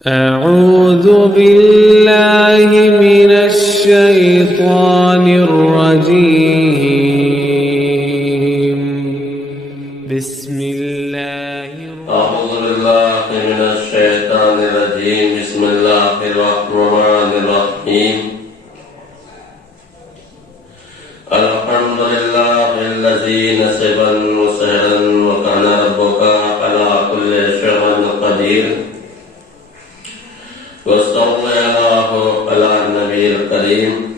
أعوذ بالله من الشيطان الرجيم بسم الله أعوذ بالله من الشيطان الرجيم بسم الله الرحمن الرحيم الحمد لله الذي نسب المسهلا وكان ربك على كل شيء قدير وصلى الله على النبي الكريم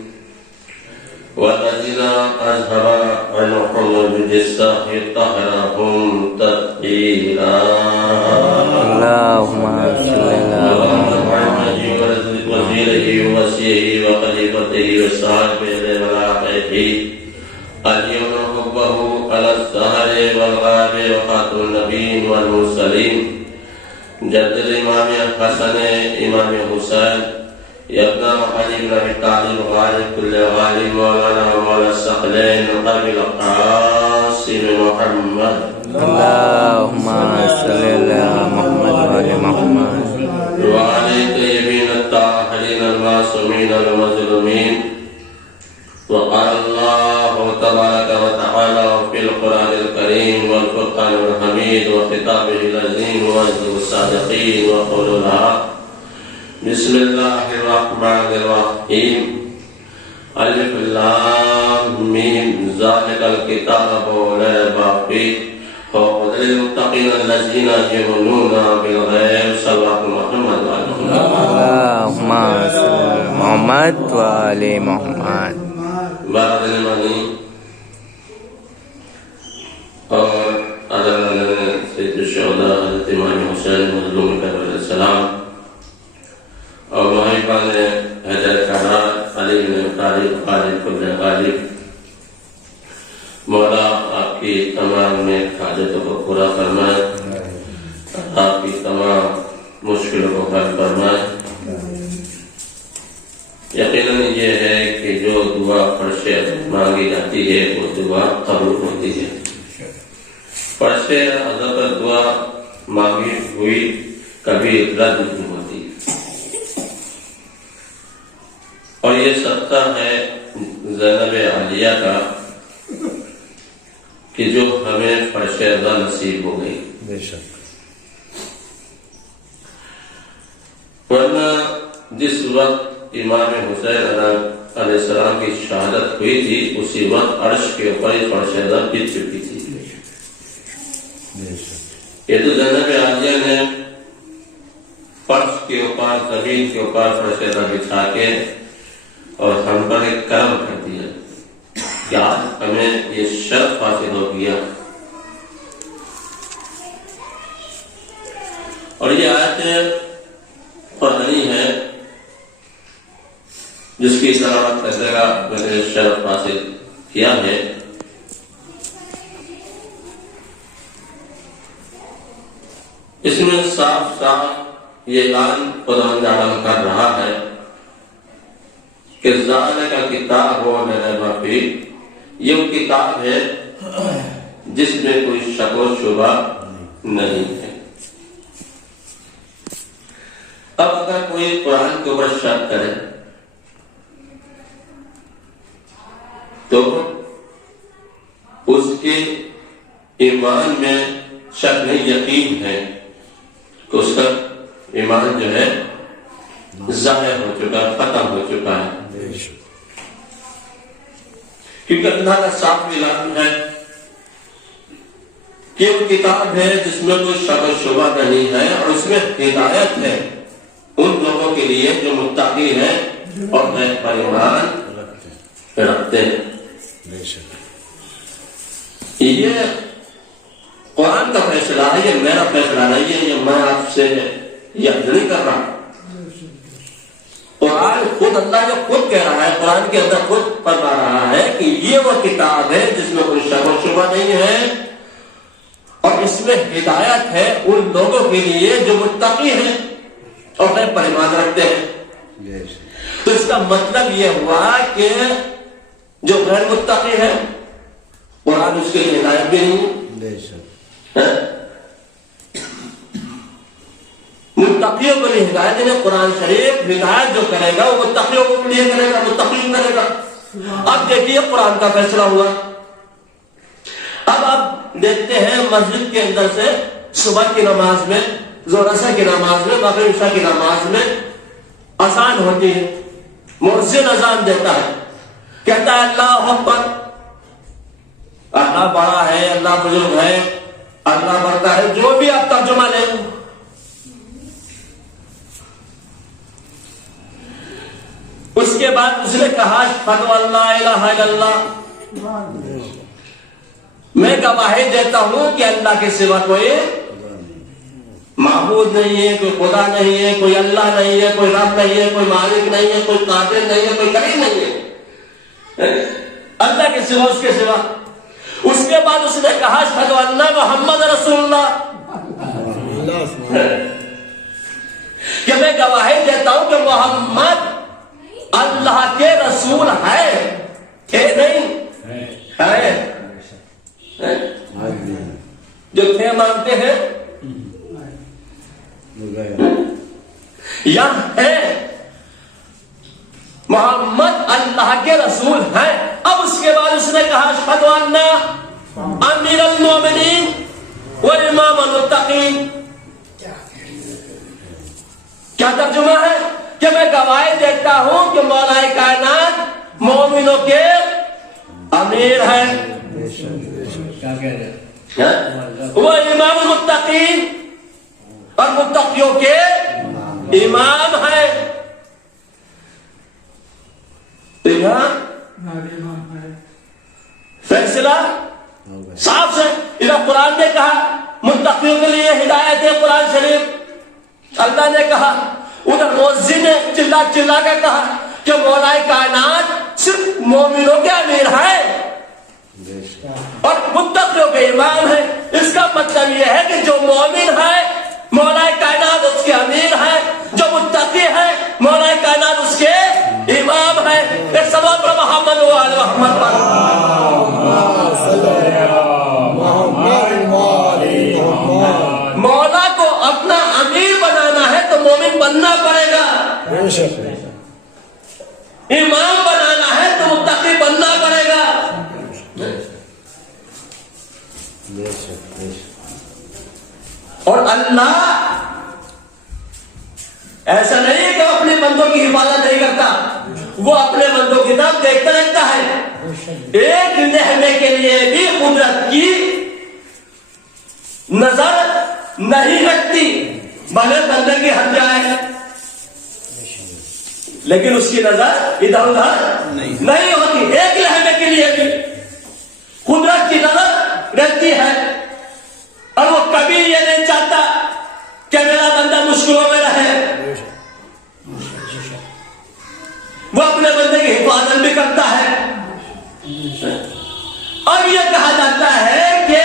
والذين أذهب عنهم الرجس طهرهم تطهيرا اللهم صل على محمد وزيره ووصيه وخليفته وصحبه وملائكته اليوم حبه على السهر والغاب وخاتم النبيين والمرسلين جد الإمام الحسن إمام حسين يا ابن علي بن أبي طالب غالب كل غالب مولانا ومولى الثقلين قلب القاسم محمد اللهم صل على محمد وعلى محمد وعلى الطيبين الطاهرين المعصومين المظلومين وقال الله تبارك وتعالى في القرآن الكريم والفرقان الحميد وخطابه العظيم وعزه الصادقين وقول الحق بسم الله الرحمن الرحيم الف لام میم ذلك الكتاب لا ريب فيه هدى للمتقين الذين يؤمنون بالغيب صلى محمد اللهم صل على محمد وعلى محمد بارد المانی اور سید الشہداء حضرت امام حسین مظلوم کربلا علیہ السلام اور محبان حیدر کرار علی بن طالب غالب کل غالب مولا آپ کی تمام نیک حاجتوں کو پورا فرمائے آپ کی تمام مشکلوں کو حل فرمائے یقیناً یہ ہے کہ جو دعا فرش مانگی جاتی ہے وہ دعا قبول ہوتی ہے فرش حضرت دعا مانگی ہوئی کبھی رد نہیں ہوتی اور یہ صدقہ ہے زینب عالیہ کا کہ جو ہمیں فرش رضا نصیب ہو گئی بے شک ورنہ جس وقت امام حسین علیہ السلام کی شہادت ہوئی تھی اسی وقت عرش کے اوپر فرش رضا بچ چکی تھی یہ تو زینب عالیہ نے فرش کے اوپر زمین کے اوپر فرش رضا بچھا کے اور ہم پر ایک کرم کر دیا کہ آج ہمیں یہ شرف حاصل ہو گیا اور یہ آیت قرآنی ہے جس کی تلاوت کرنے کا میں نے شرف حاصل کیا ہے اس میں صاف صاف یہ اعلان خداوند عالم کر رہا ہے کہ ذالک کتاب لا ریب فیہ یہ وہ کتاب ہے جس میں کوئی شک و شبہ نہیں ہے اب اگر کوئی قرآن کے اوپر شک کرے تو اس کے ایمان میں شک نہیں یقین ہے کہ اس کا ایمان جو ہے ظاہر ہو چکا ہے ختم ہو چکا ہے کیونکہ اللہ کا صاف اعلان ہے کہ وہ کتاب ہے جس میں کوئی شک و شبہ نہیں ہے اور اس میں ہدایت ہے ان لوگوں کے لیے جو متقی ہیں اور نیک پر ایمان رکھتے ہیں یہ قرآن کا فیصلہ ہے یہ میرا فیصلہ نہیں ہے یہ میں آپ سے یقین نہیں کر رہا قرآن خود اللہ جو خود کہہ رہا ہے قرآن کے اندر خود فرما رہا ہے کہ یہ وہ کتاب ہے جس میں کوئی شک و شبہ نہیں ہے اور اس میں ہدایت ہے ان لوگوں کے لیے جو متقی ہیں اور غیب پر ایمان رکھتے ہیں تو اس کا مطلب یہ ہوا کہ جو غیر متقی ہے قرآن اس کے لیے ہدایت بھی نہیں ہے متقیوں کے لیے ہدایت ہے. قرآن شریف ہدایت جو کرے گا وہ متقیوں کے لیے کرے گا, متقین کرے گا. اب دیکھیے قرآن کا فیصلہ ہوا. اب آپ دیکھتے ہیں مسجد کے اندر سے صبح کی نماز میں, ظہر عصر کی نماز میں, مغرب عشاء کی نماز میں اذان ہوتی ہے. مؤذن اذان دیتا ہے, کہتا ہے اللہ اکبر, اللہ بڑا ہے, اللہ بزرگ ہے, اللہ بڑا ہے, جو بھی آپ ترجمہ لیں. اس کے بعد اس نے کہا اشہد ان لا الہ الا اللہ, میں گواہی دیتا ہوں کہ اللہ کے سوا کوئی معبود نہیں ہے, کوئی خدا نہیں ہے, کوئی اللہ نہیں ہے, کوئی رب نہیں ہے, کوئی مالک نہیں ہے, کوئی قادر نہیں ہے, کوئی کریم نہیں ہے اللہ کے سوا, اس کے سوا. اس کے بعد اس نے کہا اشہد ان محمد رسول اللہ, کہ میں گواہی دیتا ہوں کہ محمد اللہ کے رسول ہے نہیں ہے. جو تھے مانتے ہیں یا ہے محمد اللہ کے رسول ہیں. اب اس کے بعد اس نے کہا اشہد ان امیر المومنین و امام المتقین. کیا ترجمہ ہے؟ کہ میں گواہی دیتا ہوں کہ مولا کائنات مومنوں کے امیر ہے, وہ امام المتقین اور متقیوں کے امام ہے. فیصلہ صاف سے ادھر قرآن نے کہا متقیوں کے لیے ہدایت ہے قرآن شریف, اللہ نے کہا. ادھر مؤذن نے چلا چلا کے کہا کہ مولا کائنات صرف مومنوں کے امیر ہے اور متقیوں کے امام ہے. اس کا مطلب یہ ہے کہ جو مومن ہے مولا کائنات اس کے امیر ہے, جو متقی ہے مولا کائنات اس کے امام ہے. ایک صلوات پر محمد و آل محمد مولا کو اپنا امیر بنانا ہے تو مومن بننا پڑے گا, امام بنانا ہے تو متقی بننا پڑے گا. اور اللہ ایسا نہیں ہے کہ وہ اپنے بندوں کی حفاظت نہیں کرتا, وہ اپنے بندوں کی طرف دیکھتا رہتا ہے. ایک لمحے کے لیے بھی قدرت کی نظر نہیں رکھتی, بھلے بندے کی ہٹ جائے لیکن اس کی نظر ادھر ادھر نہیں ہوتی. ایک لمحے کے لیے بھی قدرت کی نظر رہتی ہے اور وہ کبھی یہ نہیں چاہتا کہ میرا بندہ مشکلوں میں رہے. وہ اپنے بندے کی حفاظت بھی کرتا ہے. اور یہ کہا جاتا ہے کہ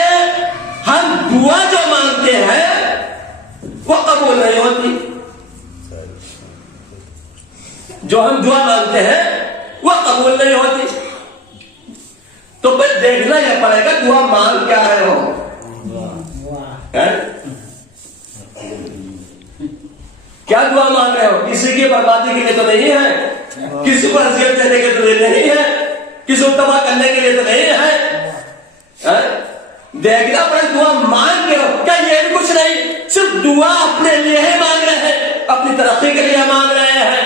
ہم دعا جو مانگتے ہیں وہ قبول نہیں ہوتی, جو ہم دعا مانگتے ہیں وہ قبول نہیں ہوتی. تو پھر دیکھنا یہ پڑے گا دعا مانگ کیا رہے ہو. کیا دعا مانگ رہے ہو؟ کسی کی بربادی کے لیے تو نہیں ہے, کسی کو اذیت دینے کے لیے نہیں ہے, کسی کو تباہ کرنے کے لیے تو نہیں ہے. دیکھنا پڑے دعا مانگ کے ہو. کیا یہ بھی کچھ نہیں, صرف دعا اپنے لیے ہی مانگ رہے ہیں, اپنی ترقی کے لیے مانگ رہے ہیں,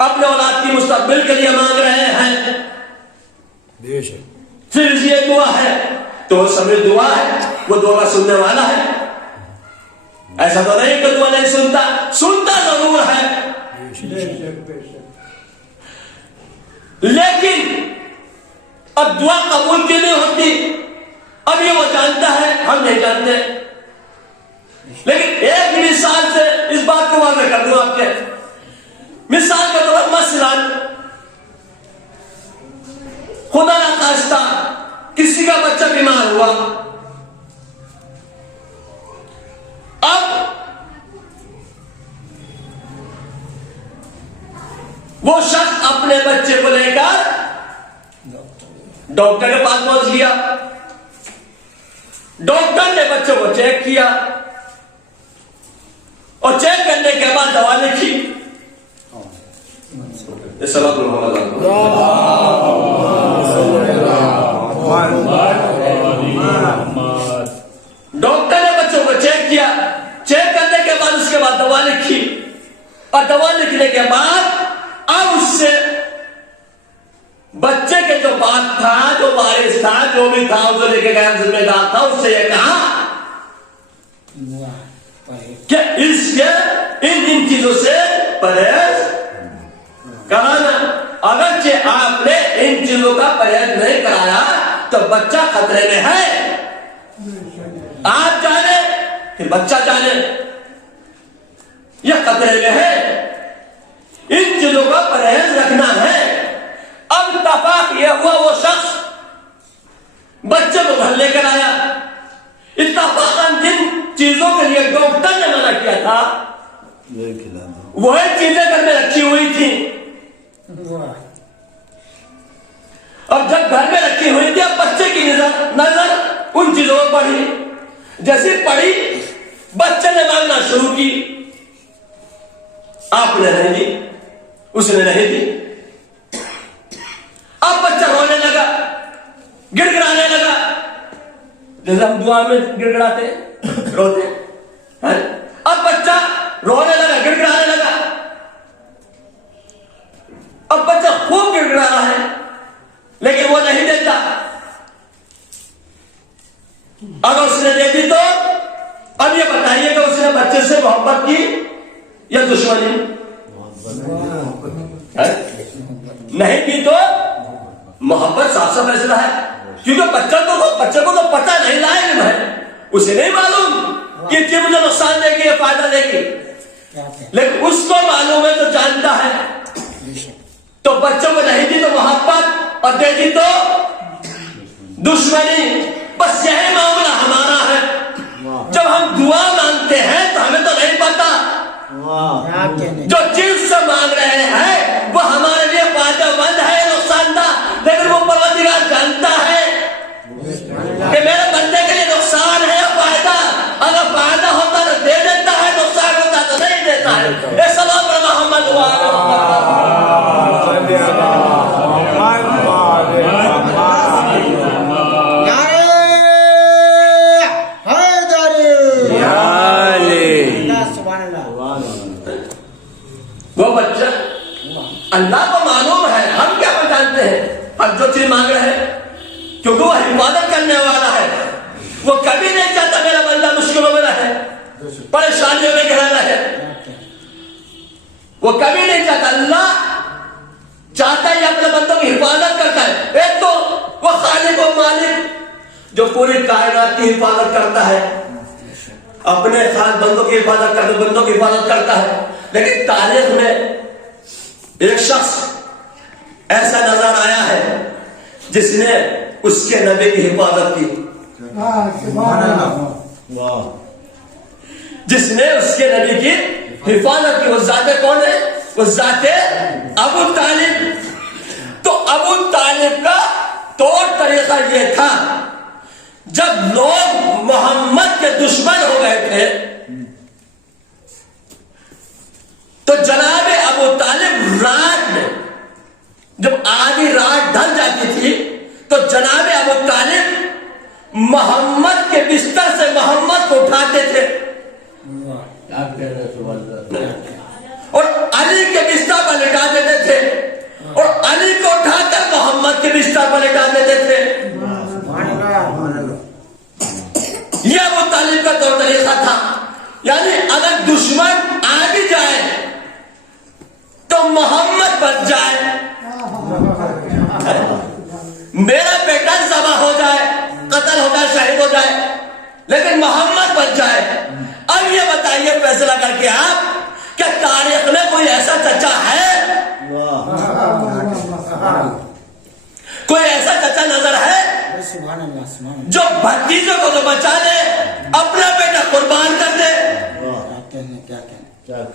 اپنے اولاد کی مستقبل کے لیے مانگ رہے ہیں, صرف یہ دعا ہے تو وہ سمجھ دعا ہے, وہ دعا کا سننے والا ہے. ایسا تو نہیں کہ دعا نہیں سنتا, سنتا ضرور ہے, لیکن اب دعا قبول کیوں نہیں ہوتی؟ اب یہ وہ جانتا ہے, ہم نہیں جانتے. لیکن ایک مثال سے اس بات کو واضح کر دوں آپ کے. مثال کے طور پر مثلاً خدا نخواستہ کسی کا بچہ بیمار ہوا, اب وہ شخص اپنے بچے کو لے کر ڈاکٹر کے پاس پہنچ گیا. ڈاکٹر نے بچوں کو چیک کیا اور چیک کرنے کے بعد دوا لکھی. ڈاکٹر نے بچوں کو چیک کیا, چیک کرنے کے بعد اس کے بعد دوا لکھی, اور دوا لکھنے کے بعد اب اس سے بچے کے جو باپ تھا, جو وارث تھا, جو بھی تھا, اس کو لے کے گیا ذمہ دار تھا, اس سے یہ کہا کہ اس کے ان چیزوں سے پرہیز کرانا. اگرچہ آپ نے ان چیزوں کا پرہیز نہیں کرایا تو بچہ خطرے میں ہے. آپ جانے کہ بچہ جانے, یہ خطرے میں ہے. ان چیزوں کا پرہیز رکھنا ہے. اب اتفاق یہ ہوا وہ شخص بچے کو گھر لے کر آیا. اتفاقاً جن چیزوں کے لیے ڈاکٹر نے منع کیا تھا وہی چیزیں گھر میں رکھی ہوئی تھی. اب جب گھر میں رکھی ہوئی تھی, اب بچے کی نظر ان چیزوں پر پڑی. جیسے پڑی, بچے نے مانگنا شروع کی. آپ نے نہیں دی, اس نے نہیں دی. اب بچہ رونے لگا, گڑ گڑانے لگا, جیسے ہم دعا میں گڑ گڑاتے روتے. اب بچہ رونے لگا, گڑ گڑانے لگا. اب بچہ خوب گڑ گڑا رہا ہے لیکن وہ نہیں دیتا. اگر اس نے دے دی تو اب یہ بتائیے کہ اس نے بچے سے محبت کی یا دشمنی؟ نہیں کی تو محبت صاف صاف فیصلہ ہے. کیونکہ بچے کو تو پتہ نہیں, لائق ہے, اسے نہیں معلوم کہ یہ مجھے نقصان دے گی یا فائدہ دے گی, لیکن اس کو معلوم ہے تو جانتا ہے. تو بچوں کو نہیں دی تو محبت اور دے دی تو دشمنی. بس یہی معاملہ ہمارا ہے. جب ہم دعا مانگتے ہیں تو ہمیں تو نہیں پتا جو چیز سے مانگ رہے ہیں وہ ہمارے لیے فائدہ مند ہے یا نقصان دہ, لیکن وہ پروردگار جانتا ہے کہ میرے بندے کے لیے نقصان ہے یا فائدہ. اگر فائدہ ہوتا تو دے دیتا ہے, نقصان ہوتا تو نہیں دیتا ہے. اے سلام پر محمد وہ بچہ اللہ کو معلوم ہے, ہم کیا جانتے ہیں. ہم جو چیز مانگ رہے ہیں کیونکہ وہ حفاظت کرنے والا ہے. وہ کبھی نہیں چاہتا میرا بندہ مشکلوں میں رہے, پریشانیوں میں گھرا رہے. وہ کبھی نہیں چاہتا. اللہ چاہتا ہے اپنے بندوں کی حفاظت کرتا ہے. ایک تو وہ خالق و مالک جو پوری کائنات کی حفاظت کرتا ہے, اپنے خاص بندوں کی حفاظت کرتا, بندوں کی حفاظت کرتا ہے. لیکن تاریخ میں ایک شخص ایسا نظر آیا ہے جس نے اس کے نبی کی حفاظت کی, جس نے اس کے نبی کی حفاظت کی. وہ ذات کون ہے؟ وہ ذات ابو طالب. تو ابو طالب کا طور طریقہ یہ تھا, جب لوگ محمد کے دشمن ہو گئے تھے تو جناب ابو طالب رات میں جب آدھی رات ڈھل جاتی تھی تو جناب ابو طالب محمد کے بستر سے محمد کو اٹھاتے تھے اور علی کے بستر پر لٹا دیتے تھے, اور علی کو اٹھا کر محمد کے بستر پر لٹا دیتے تھے. یہ ابو طالب کا طور طریقہ تھا. یعنی اگر دشمن آ بھی جائے تو محمد بچ جائے, میرا بیٹا ذبح ہو جائے, قتل ہو جائے, شہید ہو جائے, لیکن محمد بچ جائے. اب یہ بتائیے فیصلہ کر کے آپ کہ تاریخ میں کوئی ایسا چچا ہے, کوئی ایسا چچا نظر ہے جو بھتیجے کو تو بچا لے, اپنا بیٹا قربان کر دے؟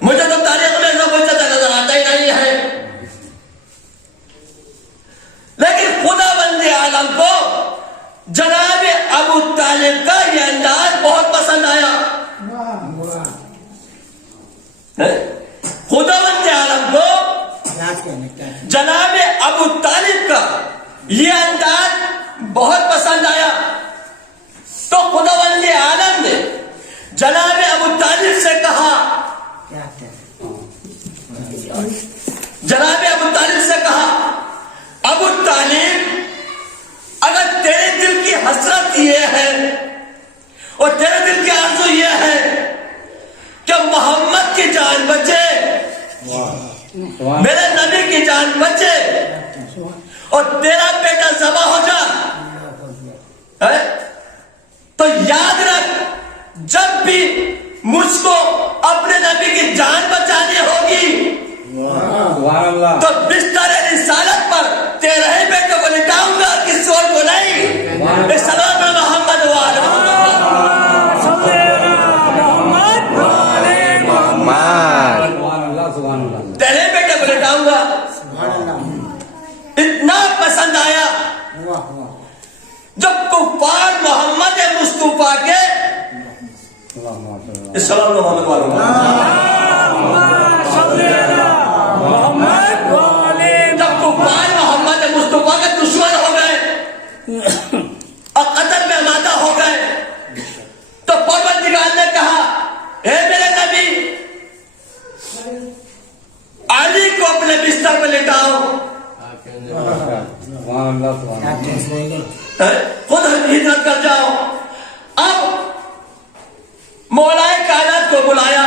مجھے تو تاریخ میں ایسا کوئی چچا نظر آتا ہی نہیں ہے. لیکن خدا بندی عالم کو جناب ابو طالب کا یہ انداز بہت پسند آیا. جناب ابو طالب کا یہ انداز بہت پسند آیا، تو خداوند عالم نے جناب ابو طالب سے کہا، جناب ابو طالب سے کہا، ابو طالب اگر تیرے دل کی حسرت یہ ہے اور تیرے دل کی آرزو یہ ہے کہ محمد کی جان بچے، میرے نبی کی جان بچے اور تیرا بیٹا ذبح ہو جا، تو یاد رکھ جب بھی مجھ کو اپنے نبی کی جان بچانی ہوگی تو بستر رسالت پر تیرے ہی بیٹے کو لٹاؤں گا، کسی اور کو نہیں۔ سلام محمد وعلی محمد، تیرے بیٹے کو لٹاؤں گا۔ اتنا پسند آیا جب کفار محمد مصطفیٰ کے السلام محمد جب کفار محمد مصطفیٰ کے دشمن ہو گئے اور قتل میں آمادہ ہو گئے تو پروردگار نے کہا، اے میرے نبی علی کو اپنے بستر پہ لٹاؤ، خود ہجرت کر جاؤ۔ اب مولا کائنات کو بلایا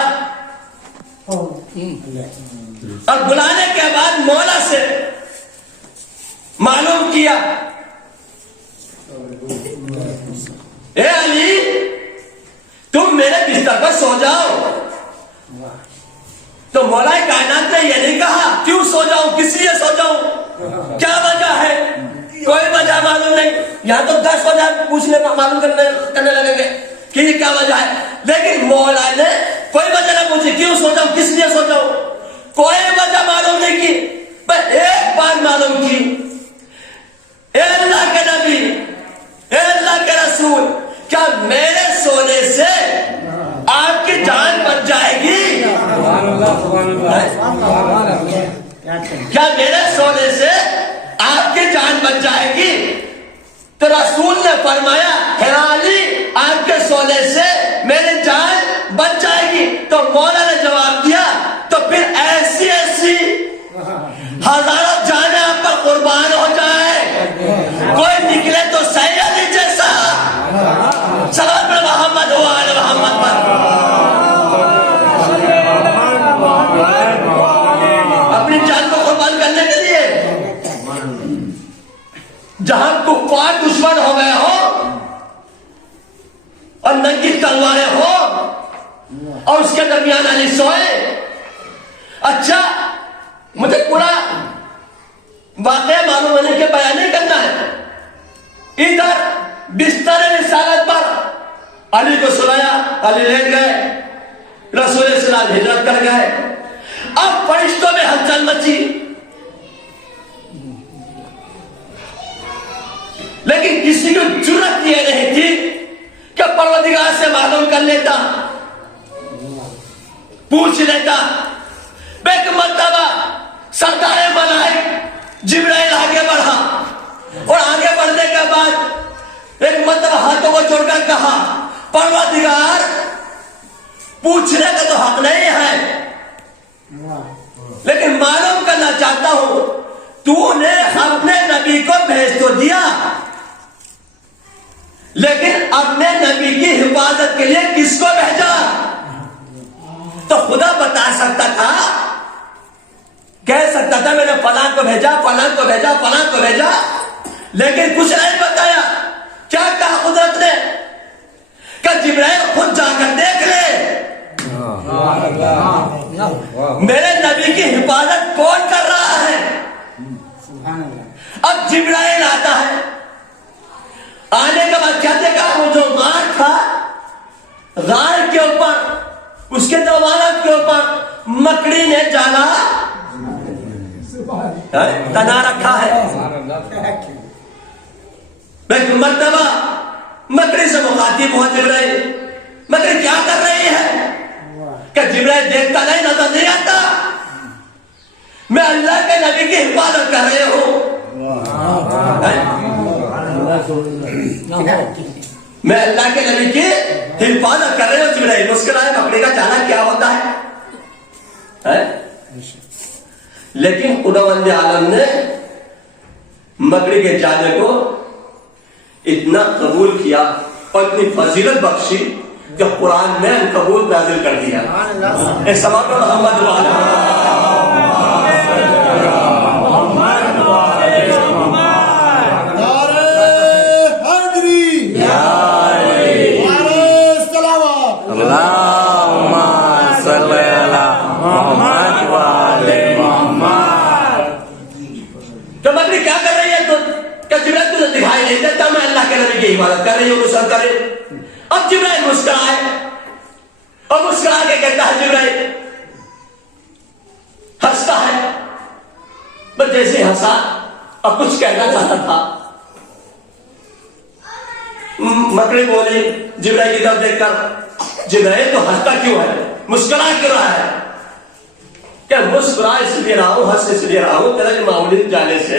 اور بلانے کے بعد مولا سے معلوم کیا، اے علی تم میرے بستر پر سو جاؤ۔ تو مولا کائنات نے یہ نہیں کہا کیوں سو جاؤں، کس لیے سو جاؤں، کیا وجہ ہے، کوئی وجہ معلوم نہیں۔ یہاں تو 10 وجہ پوچھنے معلوم کرنے لگیں گے کہ یہ کیا وجہ ہے، لیکن مولا نے کوئی وجہ نہ پوچھی کیوں سو جاؤں، کس لیے سو جاؤں، کوئی وجہ معلوم نہیں کی، بس ایک بات معلوم کی، اے اللہ کے نبی، اے اللہ کے رسول، کیا میرے سونے سے آپ کی جان بچ جائے گی؟ کیا میرے سونے سے آپ کی جان بچ جائے گی؟ تو رسول نے فرمایا، ہے علی آپ کے سونے سے میری جان بچ جائے گی۔ تو مولا نے جواب دیا، تو پھر ایسی ایسی ہزاروں جانیں آپ پر قربان ہو جائے، کوئی نکلے تو صحیح علی جیسا۔ سلام محمد وعلی محمد پر اپنی جان کو قربان کرنے کے لیے جہاں کفار دشمن ہو گئے ہو اور ننگی تلواریں ہو اور اس کے درمیان علی سوئے۔ اچھا مجھے پورا واقعہ معلوم ہونے کے بیان نہیں کرنا ہے۔ ادھر بستر رسالت پر علی کو سلایا، علی لیٹ گئے، رسول اسلام ہجرت کر گئے۔ اب فرشتوں میں ہلچل مچی، لیکن کسی کو جرأت یہ نہیں تھی کہ پروردگار سے معلوم کر لیتا، پوچھ لیتا۔ ایک مرتبہ سردار ملائک جبرائیل آگے بڑھا اور آگے بڑھنے کے بعد ایک مرتبہ ہاتھوں کو چھوڑ کر کہا، پروردگار پوچھنے کا تو حق نہیں ہے، لیکن معلوم کرنا چاہتا ہوں، تو نے اپنے نبی کو بھیج تو دیا، لیکن اپنے نبی کی حفاظت کے لیے کس کو بھیجا؟ تو خدا بتا سکتا تھا، کہہ سکتا تھا میں نے فلاں کو بھیجا، فلاں کو بھیجا، فلاں کو بھیجا، لیکن کچھ نہیں بتایا۔ کیا کہا قدرت نے کہ جبرائیل خود جا کر دیکھ لے میرے نبی کی حفاظت کون کر رہا ہے۔ اب جبرائیل آتا ہے، آنے کے بعد کیا دیکھا، وہ جو غار تھا، غار کے اوپر اس کے دوانت کے اوپر مکڑی نے جالا تنا رکھا ہے۔ ایک مرتبہ مکڑی سے مخاطب ہوا جبرائیل، مکڑی کیا کر رہی ہے کہ جبرائیل دیکھتا نہیں، نظر نہیں آتا، میں اللہ کے کر رہے ہو. میں اللہ کے نبی کی حفاظت کر رہے ہو. جبرائیل مسکرائے. مکڑی کا جانا کیا ہوتا ہے؟ لیکن خداوند عالم نے مکڑی کے جانے کو اتنا قبول کیا اور اتنی فضیلت بخشی کہ قرآن میں قبول نازل کر دیا. ایک سماعت محمد تو مکڑی کیا کر رہی ہے؟ تو جبرائیل تجھے دکھائی نہیں دیتا میں اللہ کے نبی کی عبادت کر رہی ہوں. نصرت کرے. اب جبرائیل مسکرائے اور مسکرا کے کہتا ہے جبرائیل ہنستا ہے. بس جیسے ہنسا اب کچھ کہنا چاہتا تھا. مکڑی بولی جبرائیل کی طرف دیکھ کر جبرائیل تو ہنستا کیوں ہے؟ مسکرا کیوں رہا ہے؟ کہ مسکرا اس لیے رہا ہوں, ہنس اس لیے رہا ہوں تیرے معمولی جانے سے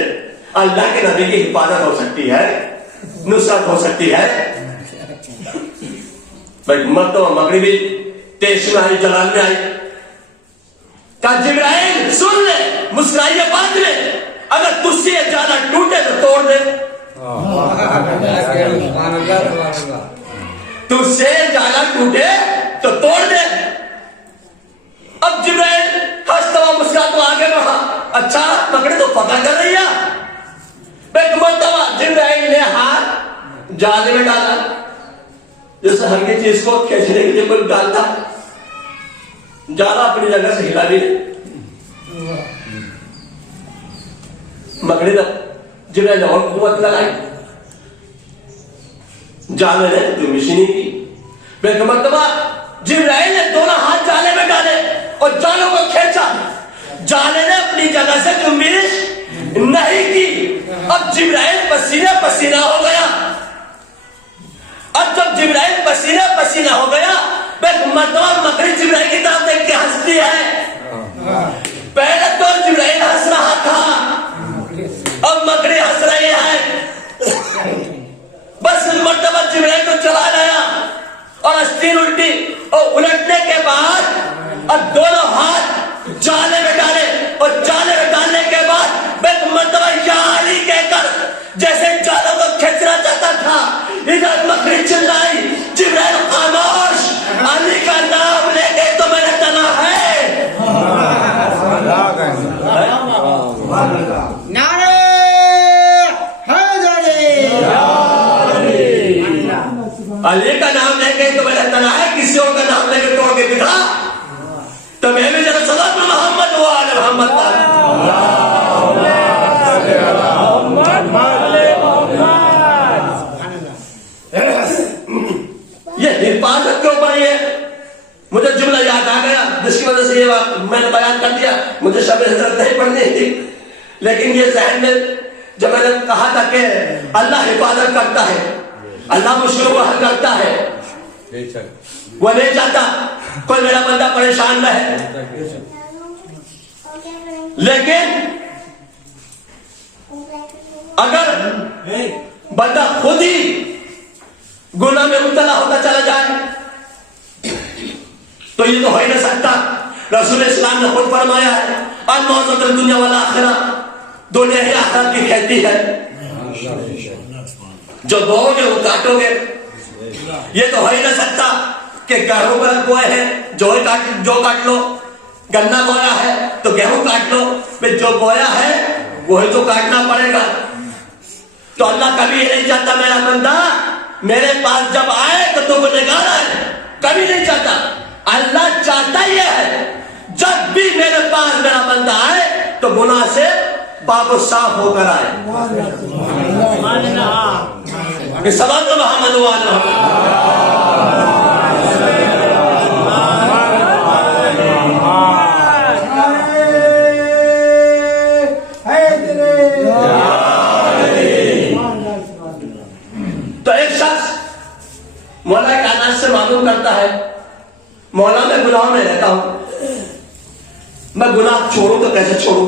اللہ کے نبی کی حفاظت ہو سکتی ہے, نصرت ہو سکتی ہے. بھائی مرتبہ مغربی بھی تیش میں آئی, جلال میں آئی. کہا جبرائیل سن لے, مسکرائیے بعد میں, اگر تجھ سے یہ جالا ٹوٹے تو توڑ دے. تجھ سے جالا ٹوٹے تو توڑ دے. اب جبرائیل ہنستا ہوا مسکراتا ہوا آگے بڑھا. اچھا مکڑی تو پتہ کر رہی ہے. ایک مرتبہ جبرائیل نے ہاتھ جالے میں ڈالا جیسے ہر کی چیز کو کھینچنے کے لیے کوئی ڈالتا. جالا اپنی جگہ سے ہلا بھی نہیں. مکڑی نے جبرائیل نے اور قوت لگائی. جالے نے جو مشینی کی. ایک مرتبہ جبرائیل نے دونوں ہاتھ جالے میں ڈالے اور جالوں کو کھینچا. جالے نے اپنی جگہ سے جنبش نہیں کی. اب جبرائیل پسینہ پسینہ ہو گیا. اب جب جبرائیل پسینہ پسینہ ہو گیا ایک مرتبہ مکڑی جبرائیل کی طرف دیکھ کے ہنستی ہے. پہلے تو جبرائیل ہنس رہا تھا, اب مکڑی ہنس رہی ہے. بس مرتبہ جبرائیل کو چلا لایا اور استین الٹی اور الٹنے کے بعد اب دونوں ہاتھ جالے میں ڈالے اور جالے میں ڈالنے کے بعد ایک مرتبہ یا علی کہہ کر جیسے جالوں کو کھینچنا چاہتا تھا ادھر مکڑی چلائی. جبرائیل خاموش, علی کا نام لے کے تو میں نے تنا ہے. نعرہ حیدری, علی کا نام لے کے تو میں نے تنا ہے. کسی اور کا نام لے کے توڑ کے دکھا تو میں بھی ذرا صلوات محمد و آل محمد. یہ حفاظت کے اوپر یہ مجھے جملہ یاد آ گیا جس کی وجہ سے یہ میں نے بیان کر دیا. مجھے شب حضرت نہیں پڑھنی تھی لیکن یہ ذہن میں جب میں نے کہا تھا کہ اللہ حفاظت کرتا ہے, اللہ مشکلوں کو حل کرتا ہے, وہ نہیں چاہتا کوئی میرا بندہ پریشان رہے. لیکن اگر بندہ خود ہی گناہ میں مبتلا ہوتا چلا جائے تو یہ تو ہو ہی نہیں سکتا. رسول اسلام نے خود فرمایا ہے الموت الدنیا والآخرہ, دنیا ہی آخرت کی کھیتی ہے. جو بو گے وہ کاٹو گے. یہ تو ہو ہی نہیں سکتا کہ گہروں پر بوئے ہیں جو کاٹ لو, گنا بویا ہے تو گیہوں کاٹ لو. جو بویا ہے وہی تو کاٹنا پڑے گا. تو اللہ کبھی یہ نہیں چاہتا میرا بندہ میرے پاس جب آئے تو تو گنہگار ہے, کبھی نہیں چاہتا. اللہ چاہتا یہ ہے جب بھی میرے پاس میرا بندہ آئے تو گناہ سے پاک و صاف ہو کر آئے. کہ سبحان محمد و آل تو ایک شخص مولا کائنات سے معلوم کرتا ہے مولا میں گناہوں میں رہتا ہوں, میں گناہ چھوڑوں تو کیسے چھوڑوں.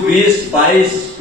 20-22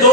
2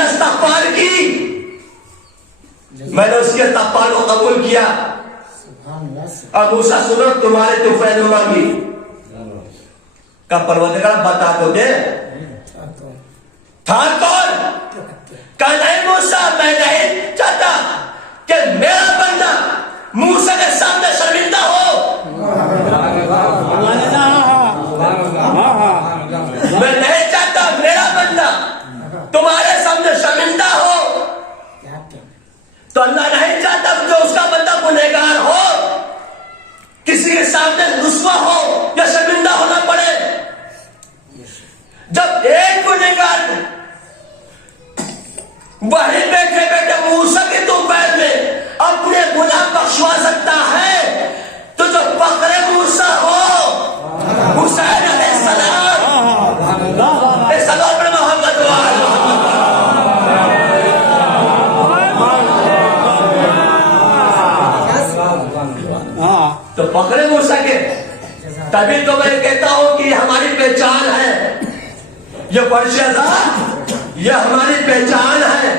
نے استغفار کی، میں نے اس کے استغفار کو قبول کیا. اور موسیٰ سنو تمہارے طوفان مانگی کا پروردگار بتا تو دے تھا کون؟ کہا نہیں موسیٰ میں نہیں چاہتا کہ میرا بندہ موسیٰ کے سامنے شرمندہ ہو. میں نہیں چاہتا میرا بندہ تمہارے سامنے شرمندہ ہو. تو اللہ نہیں چاہتا جو اس کا بندہ گنہگار ہو کسی کے سامنے رسوا ہو یا شرمندہ ہونا پڑے. جب ایک گنہگار وہی بیٹھے بیٹھے موسیٰ کے طوفان میں اپنے گناہ بخشوا سکتا ہے تو جو فخر موسیٰ ہو حسین علیہ السلام پر محمد تو فخر موسیٰ کے. تبھی تو میں کہتا ہوں کہ یہ ہماری پہچان ہے، یہ فرش ازاں یہ ہماری پہچان ہے.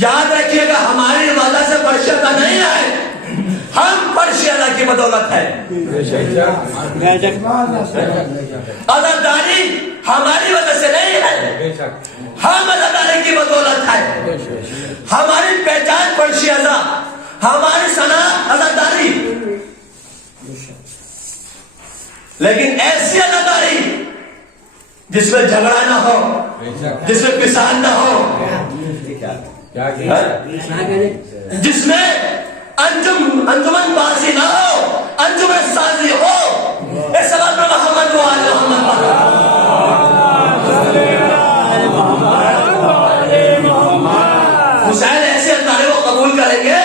یاد رکھیے گا ہماری وجہ سے فرش ازاں نہیں ہے، ہم فرش ازاں کی بدولت ہے. عزاداری ہماری وجہ سے نہیں ہے، ہم عزاداری کی بدولت ہے. ہماری پہچان فرش ازاں، ہماری صنعت عزاداری. لیکن ایسی عزاداری جس میں جھگڑا نہ ہو، جس میں فساد نہ ہو، جس میں انجمن بازی نہ ہو، انجمن سازی ہو. اس سبب میں محمد و آل محمد حسین ایسے ادارے کو قبول کریں گے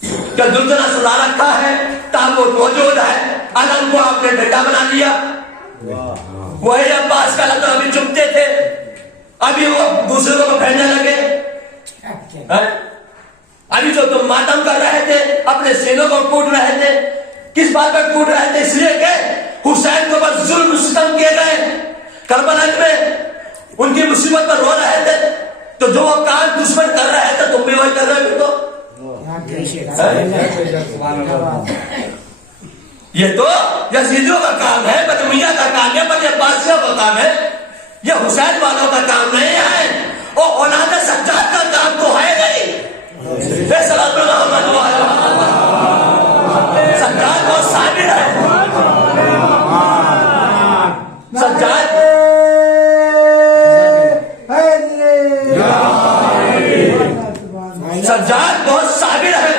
کہ دلدنا سزا رکھا ہے، تابوت موجود ہے، علم کو آپ نے ڈنڈا بنا لیا. وہی عباس کا لفظ ابھی چپتے تھے، ابھی وہ دوسروں کو پھیرنے لگے. ابھی جو تم ماتم کر رہے تھے اپنے سینوں کو کوٹ رہے تھے، کس بات پر کوٹ رہے تھے؟ اس لیے کہ حسین کو بس ظلم ستم کیے گئے. کربلا میں ان کی مصیبت پر رو رہے تھے، تو جو وہ کام دشمن کر رہے تھے تم بھی وہی کر رہے تھے. یہ تو یزیدیوں کا کام ہے، بدمیہ کا کام ہے، بنی عباسیوں کا کام ہے، یہ حسین والوں کا کام نہیں ہے. اور اولاد سجاد کا کام تو ہے نہیں. سجاد بہت صابر ہے. سجاد سجاد بہت صابر ہے.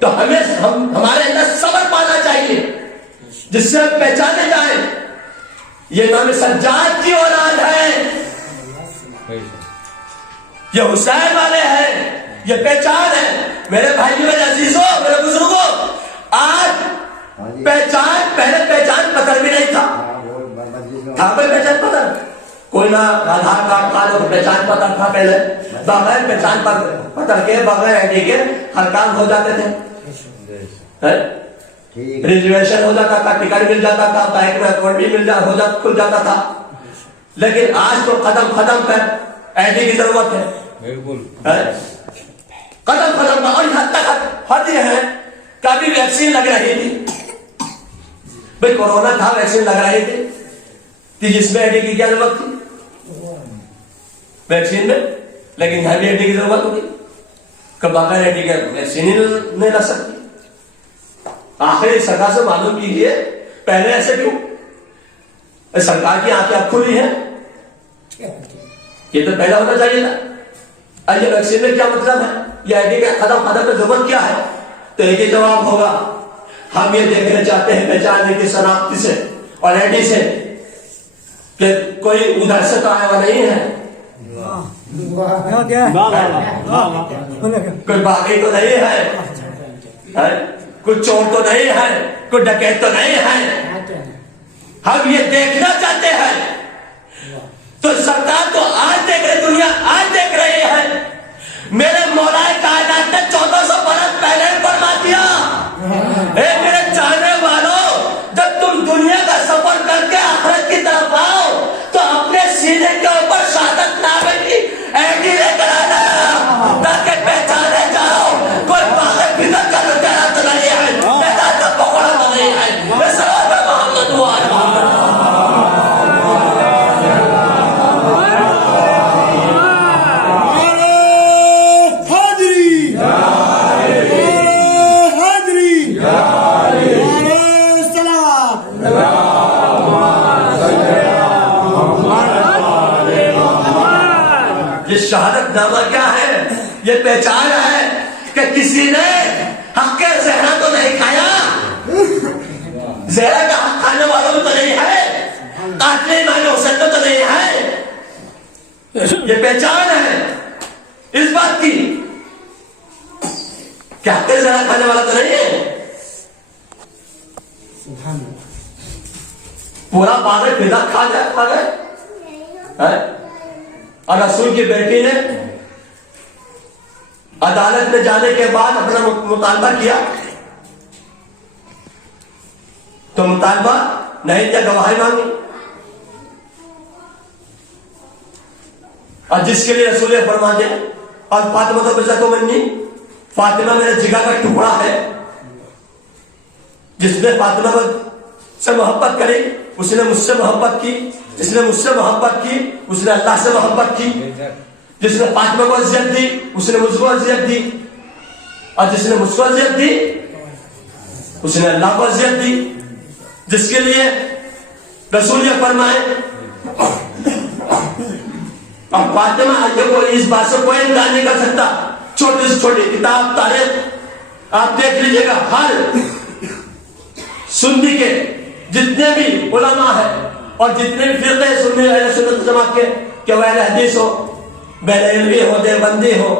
تو ہمارے اندر صبر پانا چاہیے جس سے ہم پہچانے جائیں یہ نام سجاد کی اولاد ہے، یہ حسین والے ہیں، یہ پہچان ہے. میرے بھائیوں میرے عزیزوں میرے بزرگوں، آج پہچان، پہلے پہچان پتھر بھی نہیں تھا. کوئی پہچان پتھر، کوئی نہ آدھار کارڈ تھا جو پہچان پتھر تھا. پہلے بغیر پہچان پتھر کے، بغیر آئی ڈی کے ہر کام ہو جاتے تھے. ریزرویشن ہو جاتا تھا، ٹکٹ مل جاتا تھا، بینک میں اکاؤنٹ بھی کھل جاتا تھا. لیکن آج تو قدم قدم پر آئی ڈی کی ضرورت ہے. قدم قدم پر. اور حد تک حد یہ ہے کہ ابھی ویکسین لگ رہی تھی، بھائی کورونا تھا، ویکسین لگ رہی تھی جس میں آئی ڈی کی کیا ضرورت تھی ویکسین میں. لیکن یہاں بھی آئی ڈی کی ضرورت ہوگی کہ بغیر آئی ڈی کے ویکسین ہی نہیں لگ سکتی. آخر سرکار سے معلوم کیجیے پہلے ایسے کیوں؟ سرکار کی آنکھیں اب کھلی ہیں، یہ تو پہلا ہونا چاہیے تھا. یہ ویکسین میں کیا مطلب ہے، یہ آئی ڈی کے قدم قدم پہ ضرورت کیا ہے؟ تو ایک ہی جواب ہوگا، ہم یہ دیکھنا چاہتے ہیں پہچاننے کی شناختی سے اور آئی ڈی سے کہ کوئی ادھر سے تو آیا ہوا نہیں ہے، کوئی باقی تو نہیں ہے، کوئی چور تو نہیں ہے، کوئی ڈکیت تو نہیں ہے. ہم یہ دیکھنا چاہتے ہیں. تو سرکار تو آج دیکھ رہی، دنیا آج دیکھ رہی ہے. میرے مولا کائنات نے 1400 برس پہلے فرما دیا، اے میرے چاہنے والوں، جب تم دنیا کا سفر کر کے آخرت کی طرف آؤ تو اپنے سینے کے یہ پہچان ہے کہ کسی نے حق زہرا تو نہیں کھایا, زہرا کا حق کھانے والوں میں تو نہیں ہے, قاتل امام حسین میں تو نہیں ہے. یہ پہچان ہے اس بات کی کہ حق زہرا کھانے والا تو نہیں ہے. پورا پاگل فدا کھا گئے. اور رسول کی بیٹی نے عدالت میں جانے کے بعد اپنا مطالبہ کیا تو مطالبہ نہیں کیا, گواہی مانگی. اور جس کے لیے رسول فرما دے, اور فاطمہ تو بچہ کو منی, فاطمہ میرے جگر کا ٹکڑا ہے, جس نے فاطمہ سے محبت کری اس نے مجھ سے محبت کی, جس نے مجھ سے محبت کی اس نے اللہ سے محبت کی, جس نے فاطمہ کو اذیت دی اس نے مجھ کو اذیت دی, اور جس نے مجھ کو اذیت دی اس نے اللہ کو اذیت دی. جس کے لیے رسول یہ فرمائے, اور فاطمہ اس بات سے کوئی انکار نہیں کر سکتا. چھوٹی سے چھوٹی کتاب تاریخ آپ دیکھ لیجئے گا, ہر سنی کے جتنے بھی علماء ہیں اور جتنے بھی فرقے سنی اہل سنت جماعت کے, کہ وہ اہل حدیث ہو, بریلوی ہو, دیوبندی ہو,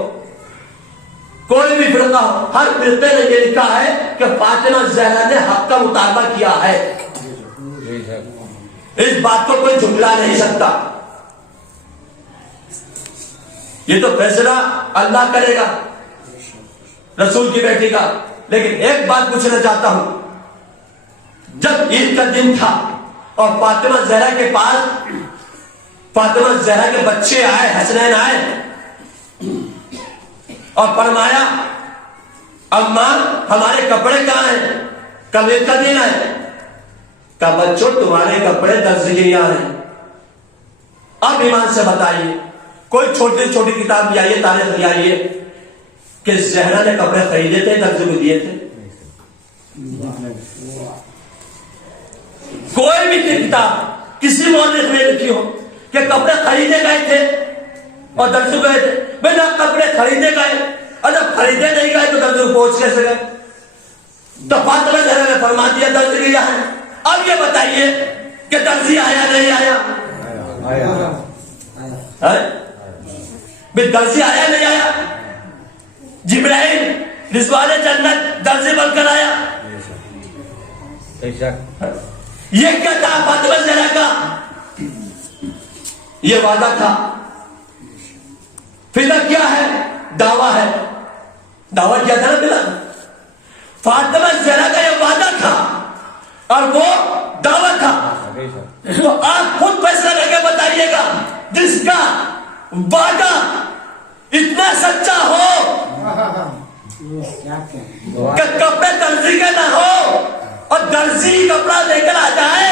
کوئی بھی فرقہ ہو, ہر فرقے نے یہ لکھا ہے کہ فاطمہ زہرا نے حق کا مطالبہ کیا ہے. اس بات کو کوئی جھٹلا نہیں سکتا. یہ تو فیصلہ اللہ کرے گا رسول کی بیٹی کا. لیکن ایک بات پوچھنا چاہتا ہوں, جب عید کا دن تھا اور فاطمہ زہرا کے پاس فاطمہ زہرا کے بچے آئے, حسنین آئے اور فرمایا اماں ہمارے کپڑے کہاں ہیں, کب عید کا دن ہے, کہا بچوں تمہارے کپڑے درزی کے یہاں ہیں. اب ایمان سے بتائیے, کوئی چھوٹی چھوٹی کتاب لے آئیے, تاریخ لے آئیے کہ زہرا نے کپڑے خریدے تھے, درزی کو دیے تھے. کوئی بھی کتاب کسی مورخ میں لکھی ہو کہ کپڑے خریدے گئے تھے اور درزی گئے تھے. بھائی نہ کپڑے خریدے گئے, اور جب خریدے نہیں گئے تو درزی پہنچ کیسے گئے؟ تو فاطمہ زہرا نے فرما دیا درزی کے یہاں. اب یہ بتائیے کہ درزی آیا نہیں آیا؟ درزی آیا نہیں آیا؟ جبرائیل رضوان جنت درزی بن کر آیا. یہ کیا تھا فاطمہ زہرا کا؟ یہ وعدہ تھا. فدا کیا ہے؟ دعویٰ ہے. دعویٰ کیا تھا نا فدا, فاطمہ زہرا کا یہ وعدہ تھا اور وہ دعویٰ تھا. تو آپ خود فیصلہ کر کے بتائیے گا, جس کا وعدہ اتنا سچا ہو کہ کپڑے درزی کے نہ ہو اور درزی کپڑا لے کر آ جائے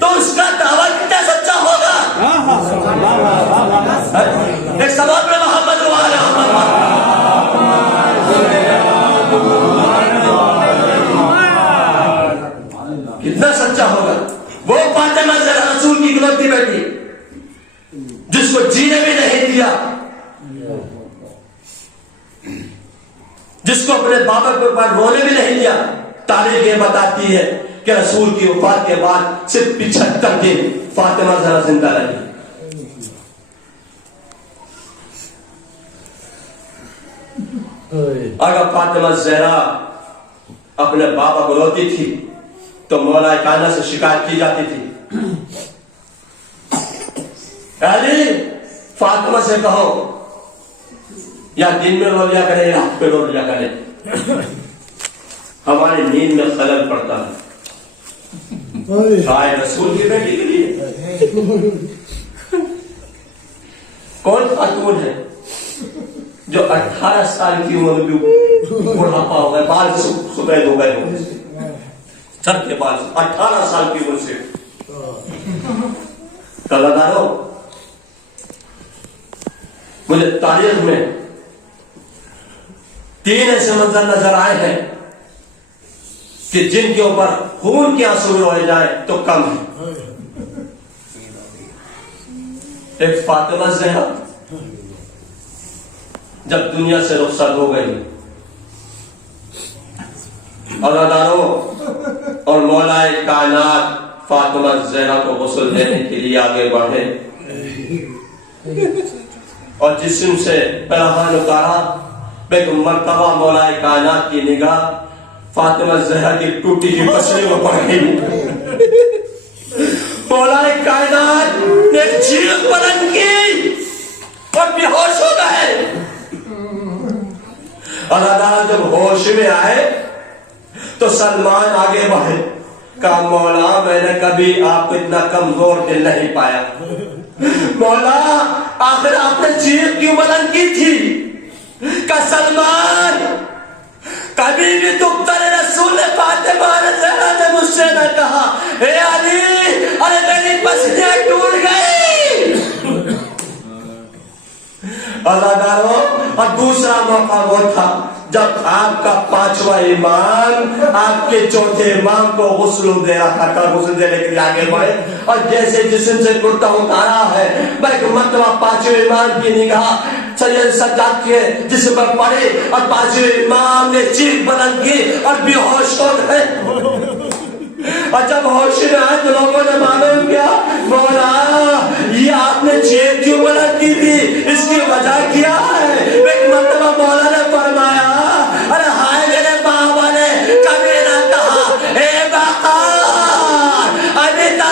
تو اس کا دعویٰ کتنا سچا ہوگا. ایک سوال میں محمد کتنا سچا ہوگا. وہ فاطمہ زہرا رسول کی اکلوتی بیٹی جس کو جینے بھی نہیں دیا, جس کو اپنے بابا کے اوپر رونے بھی نہیں دیا. تاریخ یہ بتاتی ہے کہ رسول کی وفات کے بعد صرف 75 دن فاطمہ زہرا زندہ رہی. اگر فاطمہ زہرا اپنے بابا کو روتی تھی تو مولا کائنات سے شکایت کی جاتی تھی, علی فاطمہ سے کہو یا دن میں رو لیا کرے یا رات پہ رو لیا کرے, ہماری نیند میں خلل پڑتا ہے. شاید رسول کی بیٹی کے لیے کون خاتون ہے جو 18 سال کی عمر میں بڑھاپا ہو گئے, بال سفید ہو گئے ہو, سب کے بال 18 سال کی عمر سے. کلادارو, مجھے تاریخ میں 3 ایسے منظر نظر آئے ہیں کہ جن کے اوپر خون کے آنسو روئے جائیں تو کم ہے. ایک فاطمہ زہرا جب دنیا سے رخصت ہو گئی، عزاداروں اور مولا کائنات فاطمہ زہرا کو غسل دینے کے لیے آگے بڑھے اور جسم سے پناہان اتارا، ایک مرتبہ مولا کائنات کی نگاہ فاطمہ زہرا کی ٹوٹی ہوئی پسلی میں پڑ گئی۔ مولا کائنات نے چیخ بلند کی اور بے ہوش ہو گئے۔ اللہ تعالیٰ جب ہوش میں آئے تو سلمان آگے بڑھے، کہا مولا میں نے کبھی آپ کو اتنا کمزور دل نہیں پایا، مولا آخر آپ نے چیخ کیوں بلند کی تھی؟ کہ سلمان کبھی بھی دختر رسول فاطمہ زہرا نے مجھ سے نہ کہا اے علی ارے میری پسلیاں ٹوٹ گئی۔ عزاداروں، اور دوسرا موقع وہ تھا جب آپ کا پانچواں امام آپ کے چوتھے امام کو غسل دے رہا تھا، غسل دینے کے لیے آگے بڑھے اور جیسے جسم سے کرتا اتارا ہے، ایک مرتبہ پانچویں امام کی نگاہ سید سجاد کے جسم پر پڑے اور پانچویں امام نے چیخ بلند کی اور بے ہوش ہو گئے۔ اور جب ہوش میں آئے تو لوگوں نے معلوم کیا مولا یہ آپ نے چیخ کیوں بلند کی تھی، اس کی وجہ کیا ہے؟ ایک مرتبہ مولا نے فرمایا ارے ہائے میرے بابا نے کبھی نہ کہا اے باقار ابھی تو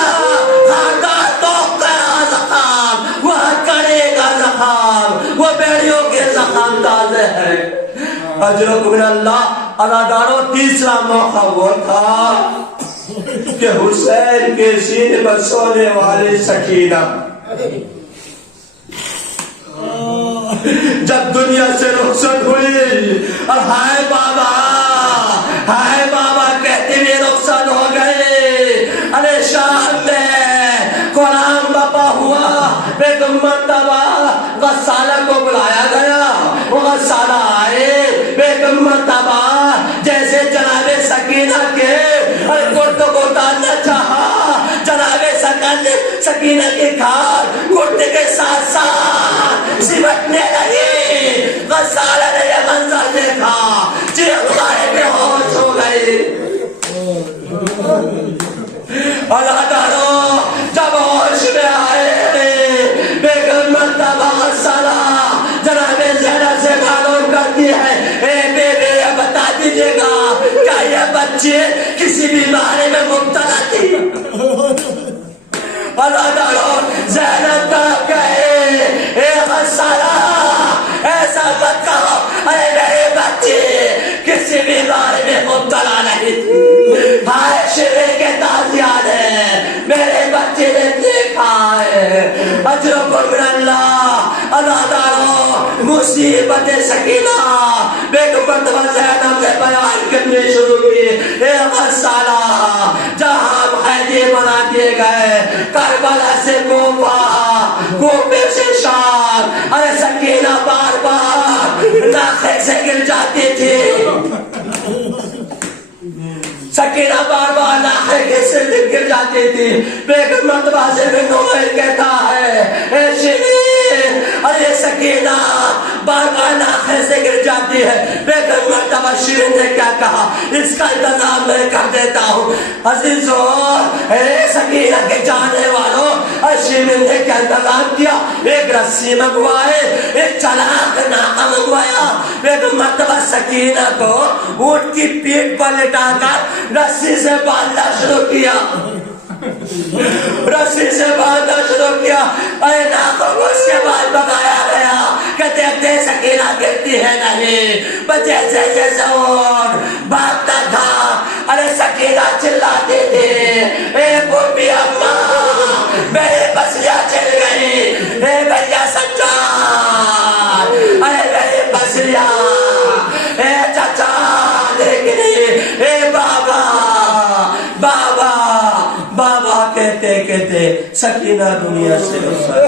زخم وہ کرے گا زخم، وہ بیڑیوں کے زخم تازے ہیں۔ اجرکم من اللہ۔ عزاداروں، تیسرا موقع وہ تھا کہ حسین کے سینے پر سونے والی سکینہ جب دنیا سے رخصت ہوئی اور ہائے بابا کہتے ہوئے رخصت ہو گئے، ارے شام میں قرآن بپا ہوا، ایک مرتبہ غسالہ کو بلایا گیا، وہ غسالہ آئے، ایک مرتبہ جیسے جناب سکینہ کے کرتے کو ڈالنا چاہا، جناب سکینہ کی کھال کرتے کے ساتھ ساتھ سمٹنے لگی۔ غسالہ نے یہ منظر دیکھا، چیخ مارے بے ہوش ہو گئی۔ عزاداروں، جب ہوش میں آئے بیگم مرتبہ غسالہ جناب زہرا سے معلوم کرتی ہے اے بیبی یہ بتا دیجیے گا کیا یہ بچے کسی بیماری میں مبتلا تھی؟ عزاداروں، زینب طرف گئے، اے غسالہ ایسا مت کہو، ارے میرے بچے کسی بیماری میں مبتلا نہیں تھی، ہائے شیرے کے تازیان ہیں، میرے بچے نے دیکھا ہے۔ اجرکم من اللہ۔ عزاداروں، مصیبت سکینہ بیگم مرتبہ زینب نے بیان کرنی شروع کی، اے غسالہ جہاں قیدی بنا دیے گئے، کربلا سے کوفے سے شام، ارے سکینہ بار بار ناخے سے گر جاتی تھی، سکینہ بار بار ناخے سے گر جاتی تھی۔ بیگم مرتبہ سے بھی نویل کہتا ہے اے شیرین ارے سکینہ بار بار ناخے سے گر جاتی ہے۔ بیگم مرتبہ شیرین نے کیا کہا، اس کا انتظام میں کر دیتا ہوں۔ عزیزو، اے سکینہ کے جانے والوں، شیرین نے کیا انتظام کیا، ایک رسی منگوائے، ایک چلاک ناکہ منگوایا، بیگم مرتبہ سکینہ کو اونٹ کی پیٹھ پر لٹا کر رسی سے باندھنا شروع کیا، رسی سے باندھنا شروع کیا، اے ناکوں کو اس کے بعد بگایا گیا کہ دیکھتے سکینہ گرتی ہے نہیں، بچے جیسے اونٹ بھاگتا تھا، ارے سکینہ چلاتی تھی اے بوبی اماں میرے پسلیاں چل گئی، اے بھیا سجاد ارے میرے پسلیاں، اے چچا دیکھنی، اے بابا کہتے کہتے سکینہ دنیا سے رخصت۔